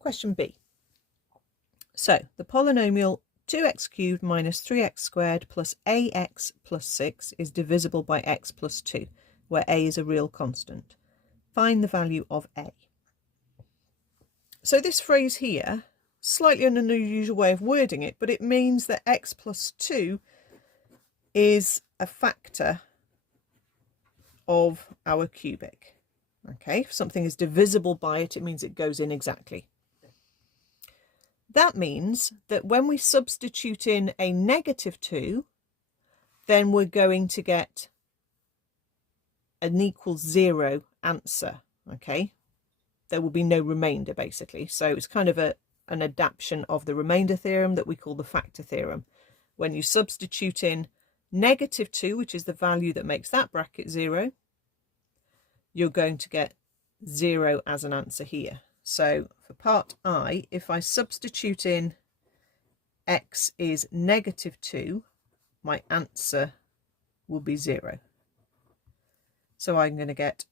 question B. So the polynomial 2x cubed minus 3x squared plus ax plus 6 is divisible by x plus 2, where a is a real constant. Find the value of a. So this phrase here, slightly an unusual way of wording it, but it means that x plus 2 is a factor of our cubic. Okay, if something is divisible by it, it means it goes in exactly. That means that when we substitute in a negative 2, then we're going to get an equals 0 answer. Okay, there will be no remainder basically. So it's kind of an adaptation of the remainder theorem that we call the factor theorem. When you substitute in negative 2, which is the value that makes that bracket 0, you're going to get 0 as an answer here. So for part I, if I substitute in x is negative 2, my answer will be 0. So I'm going to get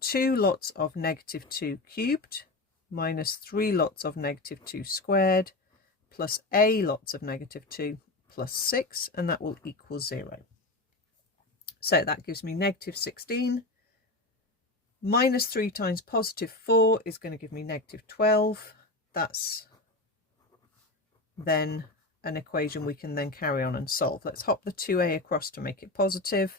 2 lots of negative 2 cubed minus 3 lots of negative 2 squared plus a lots of negative 2 plus 6, and that will equal 0. So that gives me negative 16. Minus 3 times positive 4 is going to give me negative 12. That's then an equation we can then carry on and solve. Let's hop the 2a across to make it positive.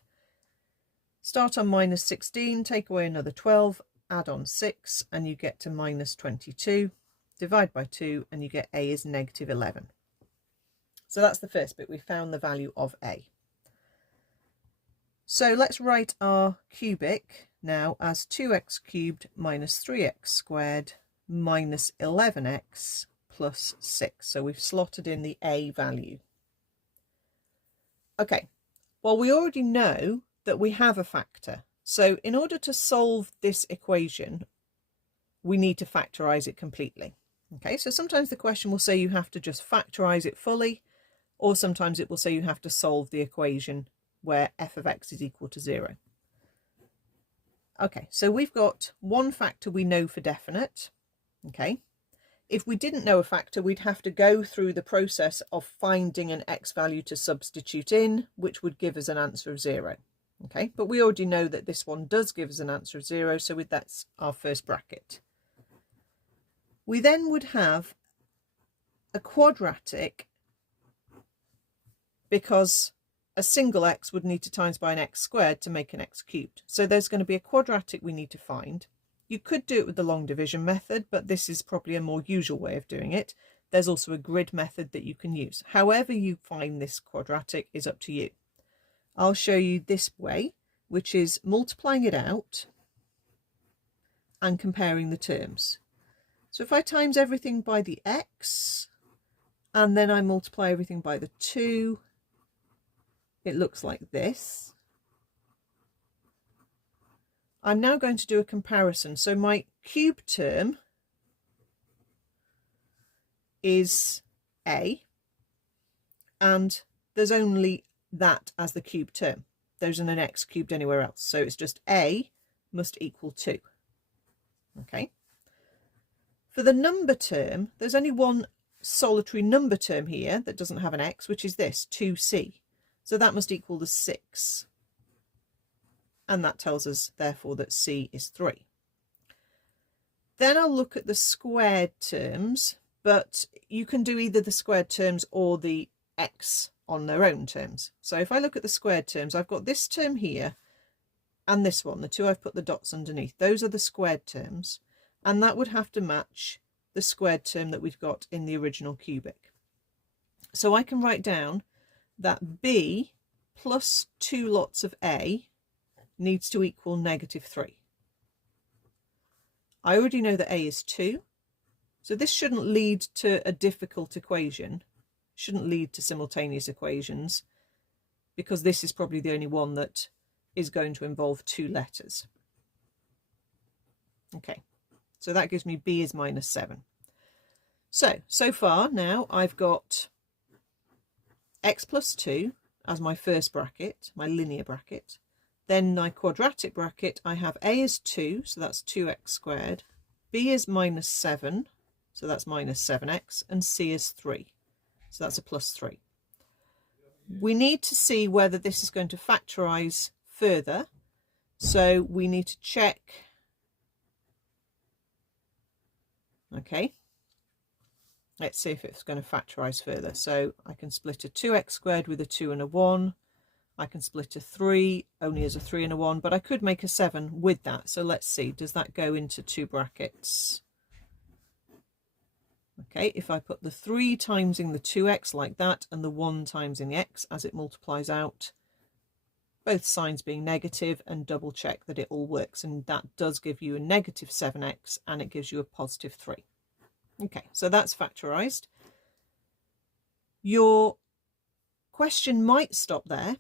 Start on minus 16, take away another 12, add on 6, and you get to minus 22. Divide by 2, and you get a is negative 11. So that's the first bit. We found the value of a. So let's write our cubic now as 2x cubed minus 3x squared minus 11x plus 6. So we've slotted in the a value. Okay, well, we already know that we have a factor. So in order to solve this equation, we need to factorize it completely. Okay, so sometimes the question will say you have to just factorize it fully, or sometimes it will say you have to solve the equation where f of x is equal to 0. Okay, so we've got one factor we know for definite. Okay, if we didn't know a factor, we'd have to go through the process of finding an x value to substitute in, which would give us an answer of 0. Okay, but we already know that this one does give us an answer of 0, so that's our first bracket. We then would have a quadratic, because a single x would need to times by an x squared to make an x cubed. So there's going to be a quadratic we need to find. You could do it with the long division method, but this is probably a more usual way of doing it. There's also a grid method that you can use. However you find this quadratic is up to you. I'll show you this way, which is multiplying it out and comparing the terms. So if I times everything by the x, and then I multiply everything by the 2, it looks like this. I'm now going to do a comparison. So my cube term is a, and there's only that as the cube term. There isn't an x cubed anywhere else. So it's just a must equal 2. Okay. For the number term, there's only one solitary number term here that doesn't have an x, which is this, 2c. So that must equal the 6. And that tells us, therefore, that c is 3. Then I'll look at the squared terms, but you can do either the squared terms or the x on their own terms. So if I look at the squared terms, I've got this term here and this one, the two I've put the dots underneath. Those are the squared terms, and that would have to match the squared term that we've got in the original cubic. So I can write down that b plus 2 lots of a needs to equal negative 3. I already know that a is 2, so this shouldn't lead to a difficult equation, shouldn't lead to simultaneous equations, because this is probably the only one that is going to involve 2 letters. Okay, so that gives me b is minus 7. So far now I've got x plus 2 as my first bracket, my linear bracket. Then my quadratic bracket, I have a is 2, so that's 2x squared. B is minus 7, so that's minus 7x, and c is 3, so that's a plus 3. We need to see whether this is going to factorise further, so we need to check. Okay, let's see if it's going to factorise further. So I can split a 2x squared with a 2 and a 1. I can split a 3 only as a 3 and a 1, but I could make a 7 with that. So let's see, does that go into 2 brackets? Okay, if I put the 3 times in the 2x like that and the 1 times in the x as it multiplies out, both signs being negative, and double check that it all works, and that does give you a negative 7x and it gives you a positive 3. Okay, so that's factorised. Your question might stop there.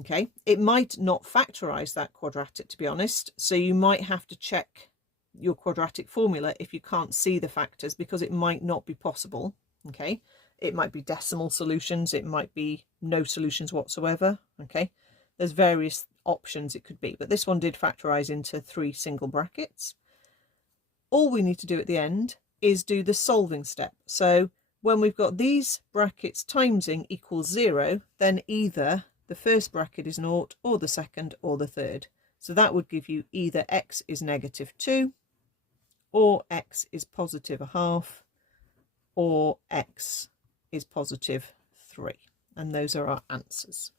Okay, it might not factorise that quadratic, to be honest, so you might have to check your quadratic formula if you can't see the factors, because it might not be possible. Okay, it might be decimal solutions, it might be no solutions whatsoever. Okay, there's various options it could be, but this one did factorise into 3 single brackets. All we need to do at the end is do the solving step. So when we've got these brackets timesing equals 0, then either the first bracket is 0 or the second or the third. So that would give you either x is negative 2 or x is positive 1/2 or x is positive 3. And those are our answers.